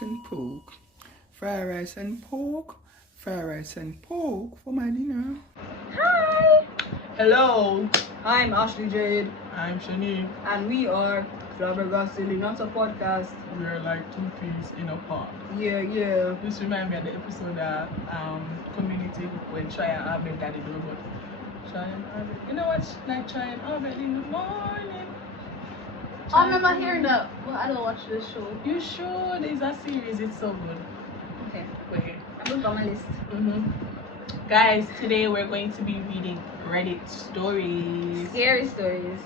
and pork, fried rice and pork, fried rice and pork for my dinner. Hi! Hello, I'm Ashley Jade, I'm Shani. and we are Flabbergasted Not a Podcast. We are like two peas in a pod. Yeah. This reminds me of the episode of Community when Try and Abed Daddy do, but Try and Abed. You know what? Like Try and Abed in the morning. I remember hearing that, but I don't watch this show. You should. It's a series. It's so good. Okay, Wait. I'm looking on my list. Guys, today we're going to be reading Reddit stories. Scary stories.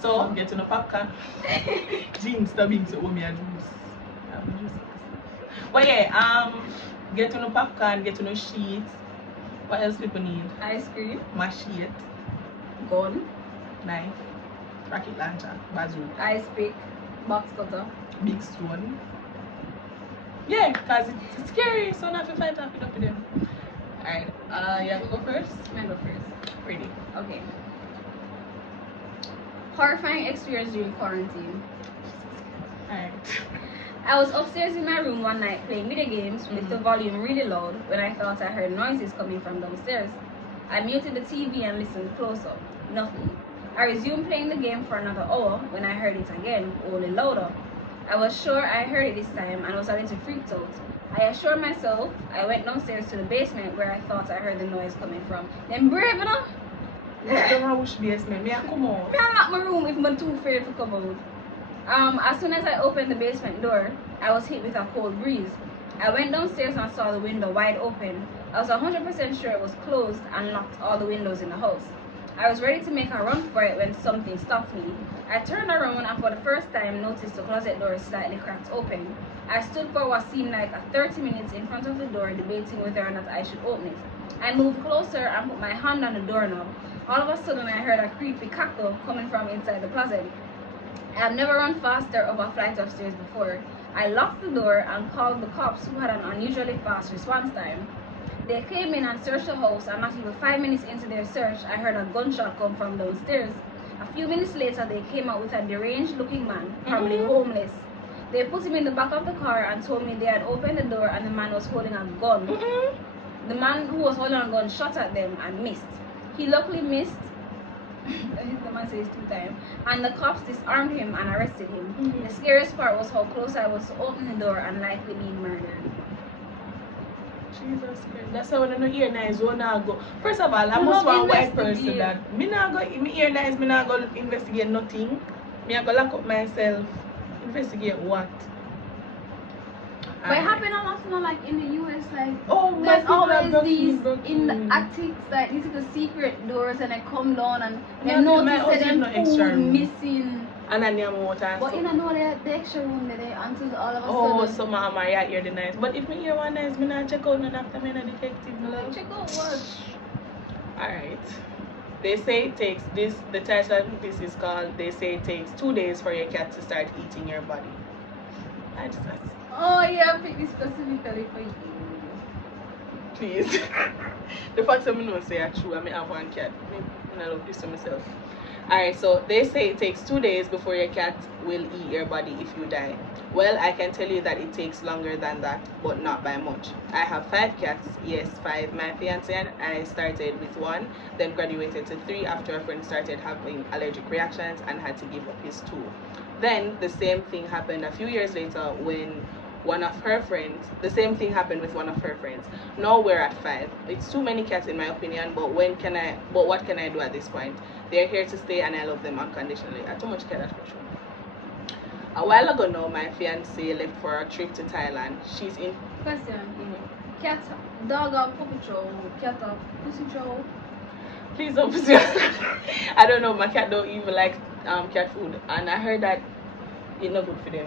So get on a popcorn. Jinx, the big so me a juice. But yeah, get on a popcorn, get on a sheet. What else people need? Ice cream, Machete, gun, knife, rocket launcher, bazooka, ice pick, box cutter. big stone. Yeah, cause it's scary, so not to fight off it up with them. Alright, yeah, we go first. I go first. Ready. Okay. Horrifying experience during quarantine. Alright. I was upstairs in my room one night playing video games with the volume really loud when I thought I heard noises coming from downstairs. I muted the TV and listened closer. Nothing. I resumed playing the game for another hour when I heard it again, only louder. I was sure I heard it this time and was a little freaked out. I assured myself. I went downstairs to the basement where I thought I heard the noise coming from. Then brave enough. I don't know which basement. Me, I come on. Me unlock my room if I'm too afraid to come out. As soon as I opened the basement door, I was hit with a cold breeze. I went downstairs and saw the window wide open. I was 100% sure it was closed and locked all the windows in the house. I was ready to make a run for it when something stopped me. I turned around and for the first time noticed the closet door slightly cracked open. I stood for what seemed like 30 minutes in front of the door, debating whether or not I should open it. I moved closer and put my hand on the doorknob. All of a sudden I heard a creepy cackle coming from inside the closet. I have never run faster up a flight of stairs before. I locked the door and called the cops, who had an unusually fast response time. They came in and searched the house, and not even 5 minutes into their search, I heard a gunshot come from downstairs. A few minutes later, they came out with a deranged-looking man, probably homeless. They put him in the back of the car and told me they had opened the door and the man was holding a gun. The man who was holding a gun shot at them and missed. He luckily missed. The man says 2 times, and the cops disarmed him and arrested him. The scariest part was how close I was to opening the door and likely being murdered. Jesus Christ. That's how I don't hear nice. When I go. First of all, I must want white person that me not go. Me hear nice. Me not go investigate nothing. Me I go lock up myself. Investigate what? But it happened a lot, like in the US, like there's always these in the attics, like these are the secret doors, and they come down and they notice that them food missing. And then you water. But you know the extra room that they until all of a sudden. So my yeah, hear the nice. But if me hear one nice, me not check out none after me a detective. Me love. Check out what? Alright. They say it takes this. The title of this is called. They say it takes 2 days for your cat to start eating your body. That's Oh yeah, pick this specifically for you. please. The fact that I know say are true, I may have one cat. I love this to myself. Alright, so they say it takes 2 days before your cat will eat your body if you die. Well, I can tell you that it takes longer than that, but not by much. I have 5 cats, yes, 5. My fiance and I started with 1, then graduated to 3 after a friend started having allergic reactions and had to give up his 2. Then the same thing happened a few years later when the same thing happened with one of her friends. Now we're at 5. It's too many cats in my opinion, but what can I do at this point? They're here to stay and I love them unconditionally. I too much cat that's for sure. A while ago now, my fiance left for a trip to Thailand. She's in Question. Cat, dog or puppy show? Cat or pussy show? Please don't pussy. I don't know, my cat don't even like cat food, and I heard that it's not good for them.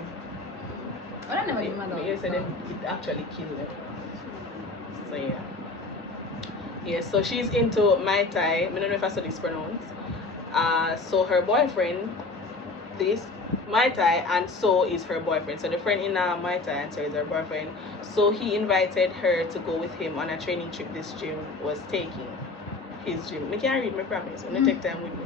Well, I never eat my dog. It actually kills them. So yeah, so she's into Mai Tai. I don't know if I saw this pronounced. So her boyfriend, this Mai Tai, and so is her boyfriend. So the friend in Mai Tai, and so is her boyfriend. So he invited her to go with him on a training trip this gym was taking. His gym. I can't read, my promise. I'm gonna take time with me.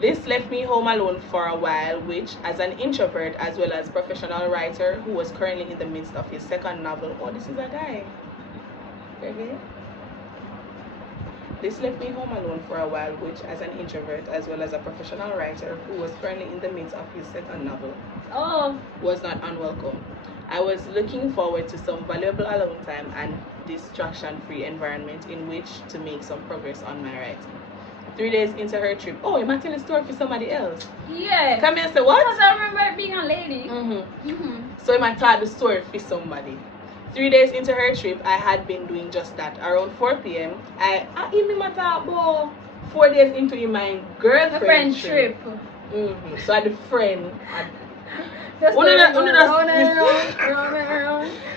This left me home alone for a while, which, as an introvert as well as professional writer who was currently in the midst of his second novel, oh, this is a guy. Okay. This left me home alone for a while, which, as an introvert as well as a professional writer who was currently in the midst of his second novel, was not unwelcome. I was looking forward to some valuable alone time and distraction-free environment in which to make some progress on my writing. 3 days into her trip, oh, you might tell a story for somebody else. Yeah. Come here and say what? Because I remember it being a lady. So you might tell the story for somebody. 3 days into her trip, I had been doing just that. Around 4 p.m., I even matter about 4 days into my girlfriend trip. So I had a friend. Just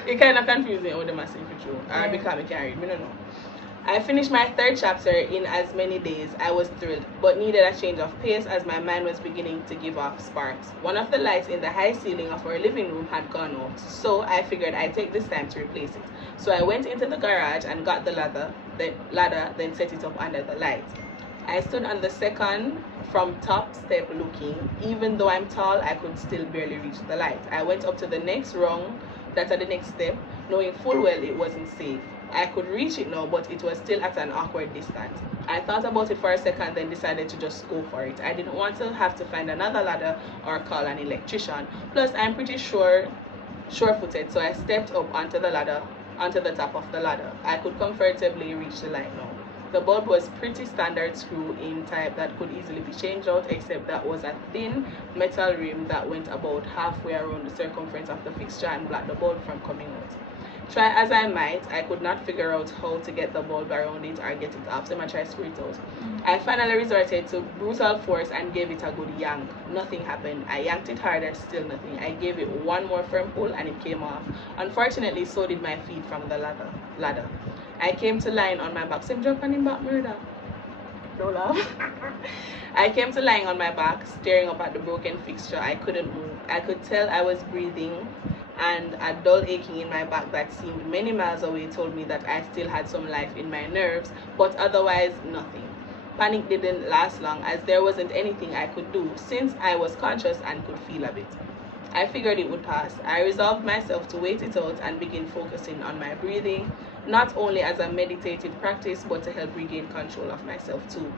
It kind of confusing how the massive true. Or because I can't read. I don't know. I finished my 3rd chapter in as many days. I was thrilled, but needed a change of pace as my mind was beginning to give off sparks. One of the lights in the high ceiling of our living room had gone out, so I figured I'd take this time to replace it. So I went into the garage and got the ladder, then set it up under the light. I stood on the second from top step looking. Even though I'm tall, I could still barely reach the light. I went up to the next rung, that's at the next step, knowing full well it wasn't safe. I could reach it now, but it was still at an awkward distance. I thought about it for a second, then decided to just go for it. I didn't want to have to find another ladder or call an electrician. Plus, I'm pretty sure-footed, so I stepped up onto the top of the ladder. I could comfortably reach the light now. The bulb was pretty standard screw-in type that could easily be changed out, except that was a thin metal rim that went about halfway around the circumference of the fixture and blocked the bulb from coming out. Try as I might, I could not figure out how to get the bulb around it or get it off, so I tried to screw it out. I finally resorted to brutal force and gave it a good yank. Nothing happened. I yanked it harder, still nothing. I gave it one more firm pull and it came off. Unfortunately, so did my feet from the ladder. I came to lying on my back. Same jump on him back, murder. Don't laugh. I came to lying on my back, staring up at the broken fixture. I couldn't move. I could tell I was breathing, and a dull aching in my back that seemed many miles away told me that I still had some life in my nerves, but otherwise nothing. Panic didn't last long, as there wasn't anything I could do since I was conscious and could feel a bit. I figured it would pass. I resolved myself to wait it out and begin focusing on my breathing, not only as a meditative practice but to help regain control of myself too.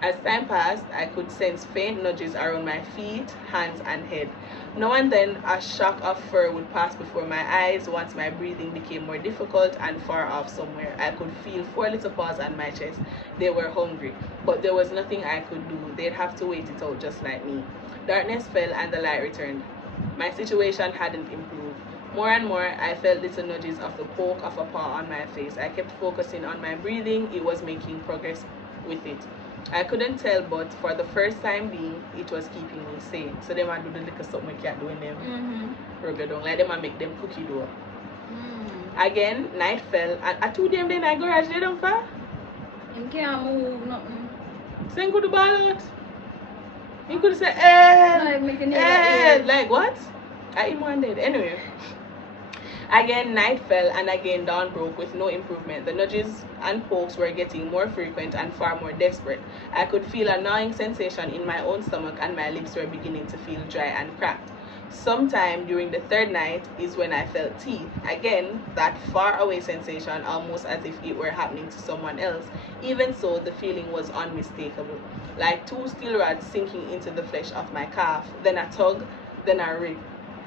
As time passed, I could sense faint nudges around my feet, hands, and head. Now and then, a shock of fur would pass before my eyes once my breathing became more difficult and far off somewhere. I could feel 4 little paws on my chest. They were hungry, but there was nothing I could do. They'd have to wait it out just like me. Darkness fell and the light returned. My situation hadn't improved. More and more, I felt little nudges of the poke of a paw on my face. I kept focusing on my breathing. It was making progress with it. I couldn't tell, but for the first time being, it was keeping me sane. So they might do the little something we can't do in them. Rub it down. Like they might make them cookie dough. Again, night fell, and I told them then I garage they don't fall. You can't move nothing. So you could ball out. You could say, Like making like what? I even wondered. Anyway. Again, night fell, and again dawn broke with no improvement. The nudges and pokes were getting more frequent and far more desperate. I could feel a gnawing sensation in my own stomach, and my lips were beginning to feel dry and cracked. Sometime during the 3rd night is when I felt teeth. Again, that far away sensation, almost as if it were happening to someone else. Even so, the feeling was unmistakable, like 2 steel rods sinking into the flesh of my calf, then a tug, then a rip.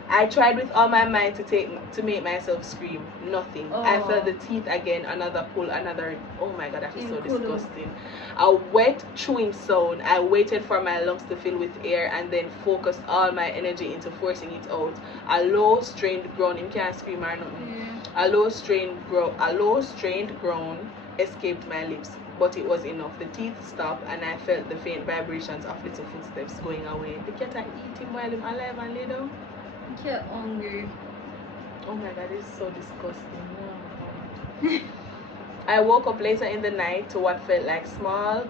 I tried with all my might to make myself scream. Nothing. I felt the teeth again, another pull, another rip. Oh my god, that is so disgusting. A wet chewing sound. I waited for my lungs to fill with air and then focused all my energy into forcing it out. A low strained groan. You can't scream or nothing. A low strained groan escaped my lips, but it was enough. The teeth stopped and I felt the faint vibrations of little footsteps going away. The cat are eating while I'm alive and lay down. Get hungry. Oh my god, it's so disgusting. Oh. I woke up later in the night to what felt like a small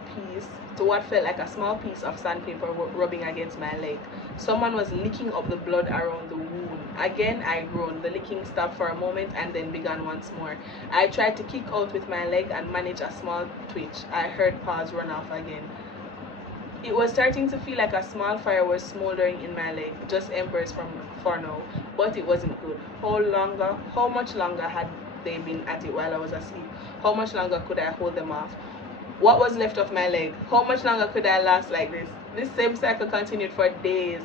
piece of sandpaper rubbing against my leg. Someone was licking up the blood around the wound. Again, I groaned. The licking stopped for a moment and then began once more. I tried to kick out with my leg and manage a small twitch. I heard paws run off again. It was starting to feel like a small fire was smoldering in my leg, just embers from for now, but it wasn't good. How much longer had they been at it while I was asleep? How much longer could I hold them off? What was left of my leg? How much longer could I last like this? This same cycle continued for days.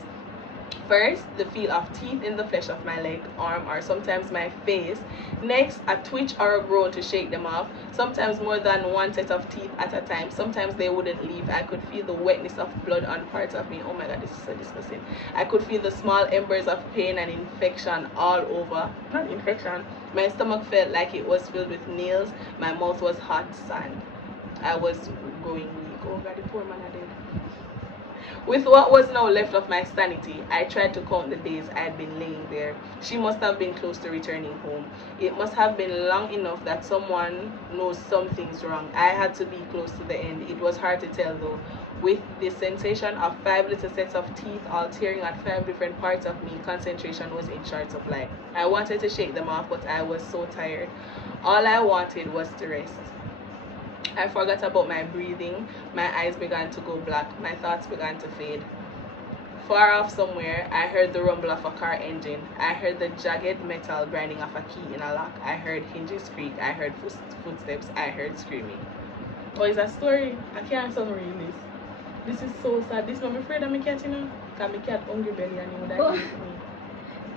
First, the feel of teeth in the flesh of my leg, arm, or sometimes my face. Next, a twitch or a groan to shake them off. Sometimes more than one set of teeth at a time. Sometimes they wouldn't leave. I could feel the wetness of blood on parts of me. Oh my god, this is so disgusting. I could feel the small embers of pain and infection all over. Not infection. My stomach felt like it was filled with nails. My mouth was hot sand. I was going weak. Oh god, the poor man are dead. With what was now left of my sanity, I tried to count the days I had been laying there. She must have been close to returning home. It must have been long enough that someone knows something's wrong. I had to be close to the end. It was hard to tell though. With the sensation of 5 little sets of teeth all tearing at 5 different parts of me, concentration was in short supply. I wanted to shake them off, but I was so tired. All I wanted was to rest. I forgot about my breathing. My eyes began to go black. My thoughts began to fade. Far off somewhere, I heard the rumble of a car engine. I heard the jagged metal grinding of a key in a lock. I heard hinges creak. I heard footsteps. I heard screaming. Oh, it's a story. I can't read this. This is so sad. This one, I'm afraid of my cat, you know. Because my cat hungry belly and he would have eat me.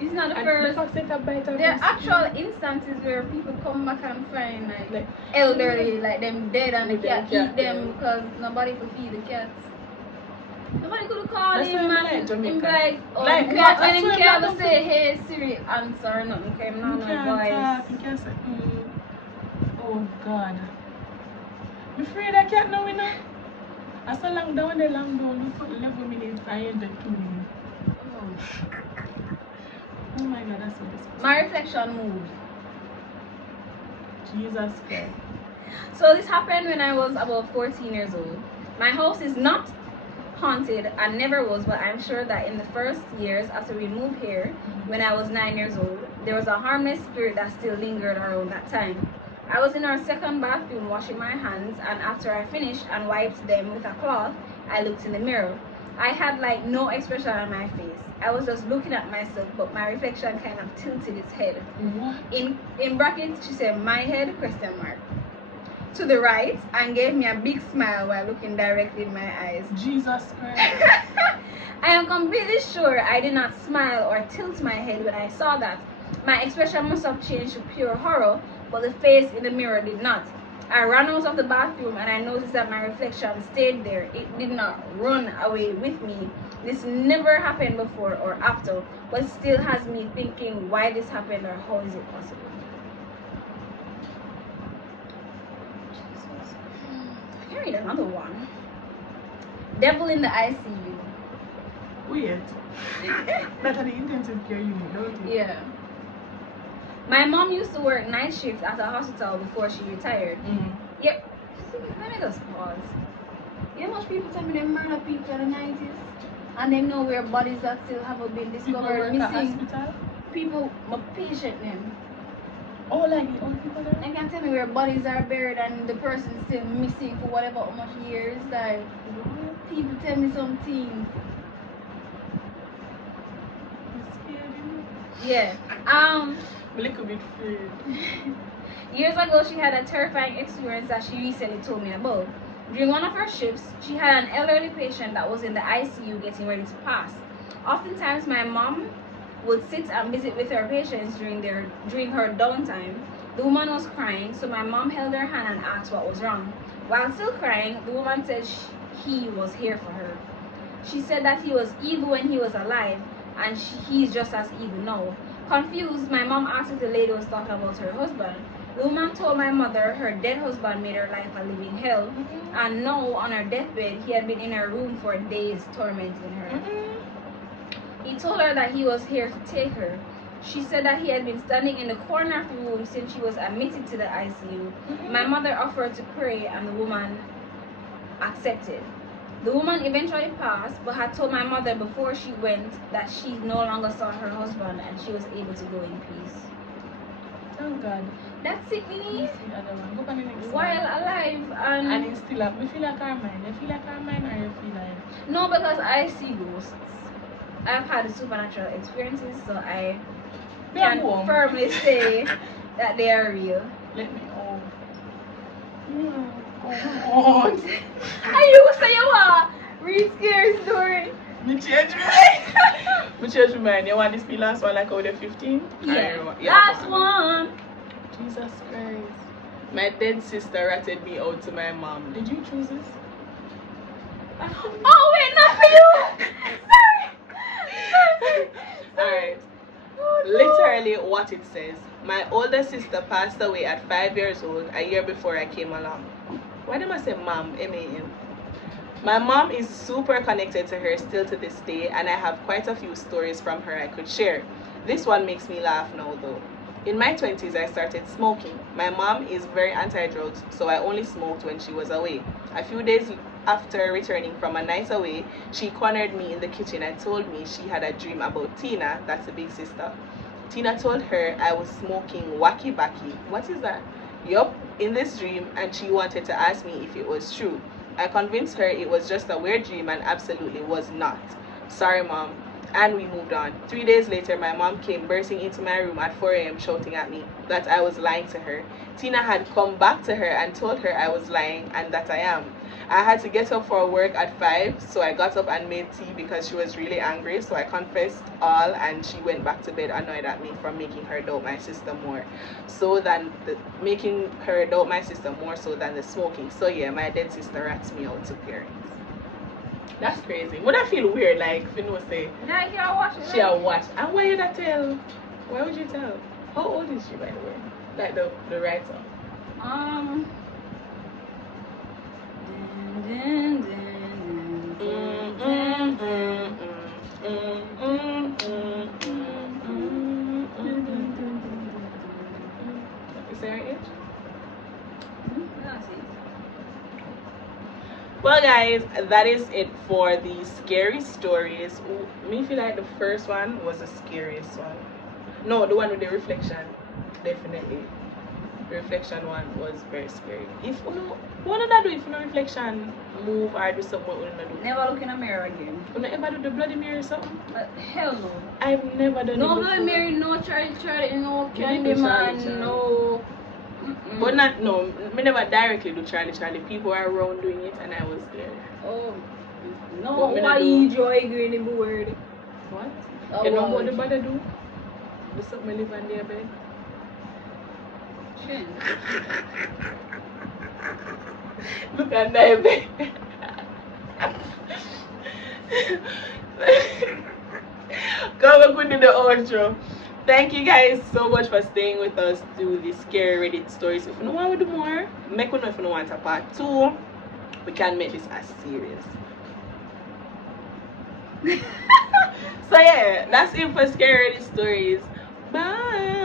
It's not the And first. the fox ate a bite of There are his actual skin. instances where people come back and find Like, elderly, like them dead, and the With cat them eat cat, them yeah. because nobody could feed the cats. Nobody could call That's him why I and like him Jamaica. like, oh, Like, him what? cat, when I him swear, can't black say, hey Siri, answer or nothing, because him You not no can't voice. talk. You can't say, Oh God. I'm afraid I can't know, you know. I saw long down the long down. Look for 11 minutes. I ended 2 minutes. Oh my God, that's so disgusting. My reflection moved. Jesus Christ. So this happened when I was about 14 years old. My house is not haunted and never was, but I'm sure that in the first years after we moved here, when I was 9 years old, there was a harmless spirit that still lingered around that time. I was in our second bathroom washing my hands, and after I finished and wiped them with a cloth, I looked in the mirror. I had like no expression on my face. I was just looking at myself, but my reflection kind of tilted its head. What? In brackets, she said, my head, question mark, to the right, and gave me a big smile while looking directly in my eyes. Jesus Christ. I am completely sure I did not smile or tilt my head when I saw that. My expression must have changed to pure horror, but the face in the mirror did not. I ran out of the bathroom and I noticed that my reflection stayed there. It did not run away with me. This never happened before or after, but still has me thinking why this happened or how is it possible. I can read another one. Devil in the ICU. Weird. That's the intensive care unit, don't you? Yeah. My mom used to work night shift at a hospital before she retired. Yep. Let me just pause. You know much people tell me they murder people in the 90s and they know where bodies that still haven't been People discovered work at missing. hospital? People, my patient them. Oh, like the old people there? They can tell me where bodies are buried and the person's still missing for whatever how much years. Like, people tell me some things. It's scared, you know? Yeah. I'm a little bit afraid. Years ago, she had a terrifying experience that she recently told me about. During one of her shifts, she had an elderly patient that was in the ICU getting ready to pass. Oftentimes, my mom would sit and visit with her patients during her downtime. The woman was crying, so my mom held her hand and asked what was wrong. While still crying, the woman said he was here for her. She said that he was evil when he was alive, and he's just as evil now. Confused, my mom asked if the lady was talking about her husband. The woman told my mother her dead husband made her life a living hell, and now on her deathbed, he had been in her room for days tormenting her. He told her that he was here to take her. She said that he had been standing in the corner of the room since she was admitted to the ICU. My mother offered to pray, and the woman accepted. The woman eventually passed, but had told my mother before she went that she no longer saw her husband and she was able to go in peace. Thank God. That's it, Let me. me see the other one. Go on the next one. While alive And and it's still up. You feel like Carmine? You feel like Carmine or you feel like... no, because I see ghosts. I've had supernatural experiences, so I can firmly say that they are real. Let me on. Oh. And you say you want real scary story. Me change my mind. Me change my mind. You want this be last one like out of 15? Yeah. Last one. Jesus Christ. My dead sister ratted me out to my mom. Did you choose this? Oh wait, not for you. Sorry. Alright. Oh, no. Literally what it says. My older sister passed away at 5 years old, a year before I came along. Why do I say mom? M-A-M. My mom is super connected to her still to this day, and I have quite a few stories from her I could share. This one makes me laugh now though. In my 20s, I started smoking. My mom is very anti-drugs, so I only smoked when she was away. A few days after returning from a night away, she cornered me in the kitchen and told me she had a dream about Tina, that's the big sister. Tina told her I was smoking wacky backy. What is that? Yup, in this dream, and she wanted to ask me if it was true. I convinced her it was just a weird dream and absolutely was not. Sorry, Mom. And we moved on. 3 days later, my mom came bursting into my room at 4 a.m. shouting at me that I was lying to her. Tina had come back to her and told her I was lying and that I am. I had to get up for work at 5, so I got up and made tea because she was really angry, so I confessed all and she went back to bed annoyed at me for making her doubt my sister more so than making her doubt my sister more so than the smoking. So yeah, my dead sister rats me out to parents. That's crazy. Would I feel weird, like, if you know, say, Nah, you gotta watch it. she a watch. And why you not tell? Why would you tell? How old is she, by the way? Like the writer. Is there an age? Well, guys, that is it for the scary stories. Me feel like the first one was the scariest one. No, the one with the reflection, definitely. The reflection one was very scary. If you know, what did I do if you know reflection move or do something what you do? Never look in a mirror again. You ever do the bloody mirror or something? Hell no. I've never done it No before. bloody mirror, no Charlie, no You did do Candyman, Charlie. no. But not, no, me never directly do Charlie. People were around doing it and I was there. Oh. No, But me not why do- you joy green in the word? What? Oh, You know wow. what the bother do? Do something live on their bed? Chin. Look at that bed. Come on, do the outro. Thank you guys so much for staying with us through the scary Reddit stories. If you don't want to do more, make me know if you don't want a part 2. We can make this as serious. So yeah, that's it for scary Reddit stories. Bye.